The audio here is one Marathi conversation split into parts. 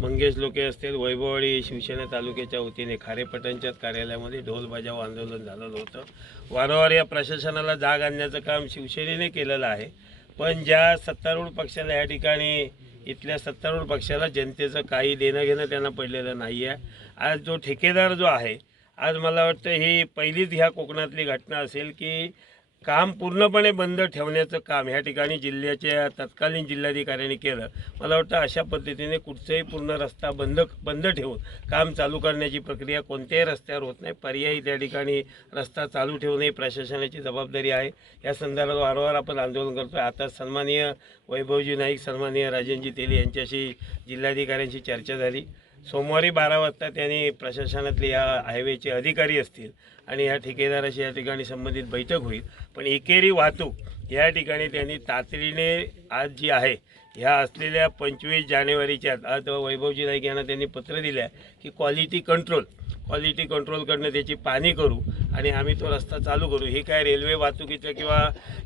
मंगेश लोके असतील वैभववाडी शिवसेना तालुक्याच्या वतीने खारे पटणच्याच कार्यालयामध्ये ढोल बजाव आंदोलन झालेलं होतं. वारंवार या प्रशासनाला जाग आणण्याचं काम शिवसेनेने केलेलं आहे. पण ज्या सत्तारूढ पक्षाला या ठिकाणी इथल्या सत्तारूढ पक्षाला जनतेचं काही देणं घेणं त्यांना पडलेलं नाही आहे आज जो ठेकेदार जो आहे आज मला वाटतं ही पहिलीच ह्या कोकणातली घटना असेल की काम पूर्णपणे बंद ठेवण्याचं काम ह्या ठिकाणी जिल्ह्याच्या तत्कालीन जिल्हाधिकाऱ्यांनी केलं. मला वाटतं अशा पद्धतीने कुठचाही पूर्ण रस्ता बंद बंद ठेवून काम चालू करण्याची प्रक्रिया कोणत्याही रस्त्यावर होत नाही. पर्यायी त्या ठिकाणी रस्ता चालू ठेवणे ही प्रशासनाची जबाबदारी आहे. या संदर्भात वारंवार आपण आंदोलन करतो आहे आता सन्माननीय वैभवजी नाईक सन्माननीय राजनजी तेली यांच्याशी जिल्हाधिकाऱ्यांशी चर्चा झाली. सोमवारी बारा वाजता त्यांनी प्रशासनातले या हायवेचे अधिकारी असतील आणि या ठेकेदाराशी या ठिकाणी संबंधित बैठक होईल. पण एकेरी वाहतूक या ठिकाणी त्यांनी तातडीने आज जी आहे ह्या असलेल्या पंचवीस जानेवारीच्या आज वैभवजी नाईक यांना त्यांनी पत्र दिलं आहे की क्वालिटी कंट्रोल क्वालिटी कंट्रोलकडनं त्याची पाणी करू आणि आम्ही तो रस्ता चालू करू. हे काय रेल्वे वाहतुकीचं किंवा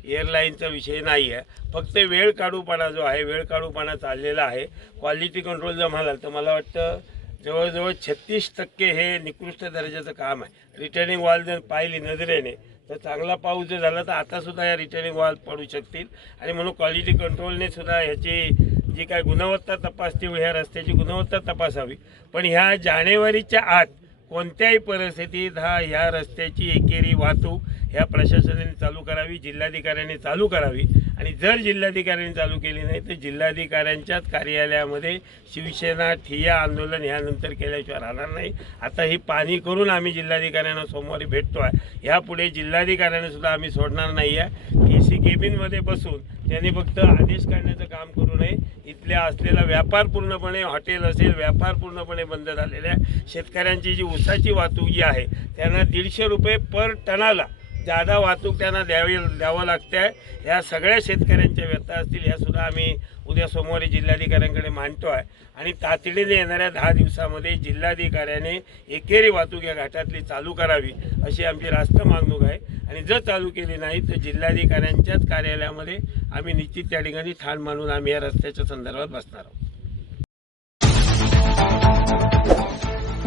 एअरलाईनचा विषय नाही आहे फक्त वेळ काढूपणा जो आहे वेळ काढूपणा चाललेला आहे. क्वालिटी कंट्रोल जर म्हणाल तर मला वाटतं जवळजवळ छत्तीस टक्के हे निकृष्ट दर्जाचं काम आहे. रिटर्निंग वॉल जर पाहिली नजरेने तर चांगला पाऊस जर झाला तर आतासुद्धा या रिटर्निंग वॉल पडू शकतील. आणि म्हणून क्वालिटी कंट्रोलने सुद्धा ह्याची जी काय गुणवत्ता तपासते ह्या रस्त्याची गुणवत्ता तपासावी. पण ह्या जानेवारीच्या आत कोणत्याही परिस्थितीत हा ह्या रस्त्याची एकेरी वाहतूक ह्या प्रशासनाने चालू करावी जिल्हाधिकाऱ्यांनी चालू करावी. आणि जर जिल्हाधिकाऱ्यांनी चालू केली नाही तर जिल्हाधिकाऱ्यांच्याच कार्यालयामध्ये शिवसेना ठिय्या आंदोलन ह्यानंतर केल्याशिवाय राहणार नाही. आता ही पाणी करून आम्ही जिल्हाधिकाऱ्यांना सोमवारी भेटतो आहे ह्यापुढे जिल्हाधिकाऱ्यांनासुद्धा आम्ही सोडणार नाही आहे ए सी केबिनमध्ये बसून त्यांनी फक्त आदेश काढण्याचं काम करू नये. इथल्या असलेला व्यापार पूर्णपणे हॉटेल असेल व्यापार पूर्णपणे बंद झालेल्या आहे. शेतकऱ्यांची जी ऊसाची वाहतूक जी आहे त्यांना दीडशे रुपये पर टनाला जादा वाहतूक त्यांना द्यावी द्यावं लागते आहे ह्या सगळ्या शेतकऱ्यांच्या व्यथा असतील ह्यासुद्धा आम्ही उद्या सोमवारी जिल्हाधिकाऱ्यांकडे मांडतो आहे आणि तातडीने येणाऱ्या दहा दिवसामध्ये जिल्हाधिकाऱ्याने एकेरी वाहतूक या घाटातली चालू करावी अशी आमची रास्त मागणूक आहे. आणि जर चालू केली नाही तर जिल्हाधिकाऱ्यांच्याच कार्यालयामध्ये आम्ही निश्चित त्या ठिकाणी ठाण मानून आम्ही या रस्त्याच्या संदर्भात बसणार आहोत.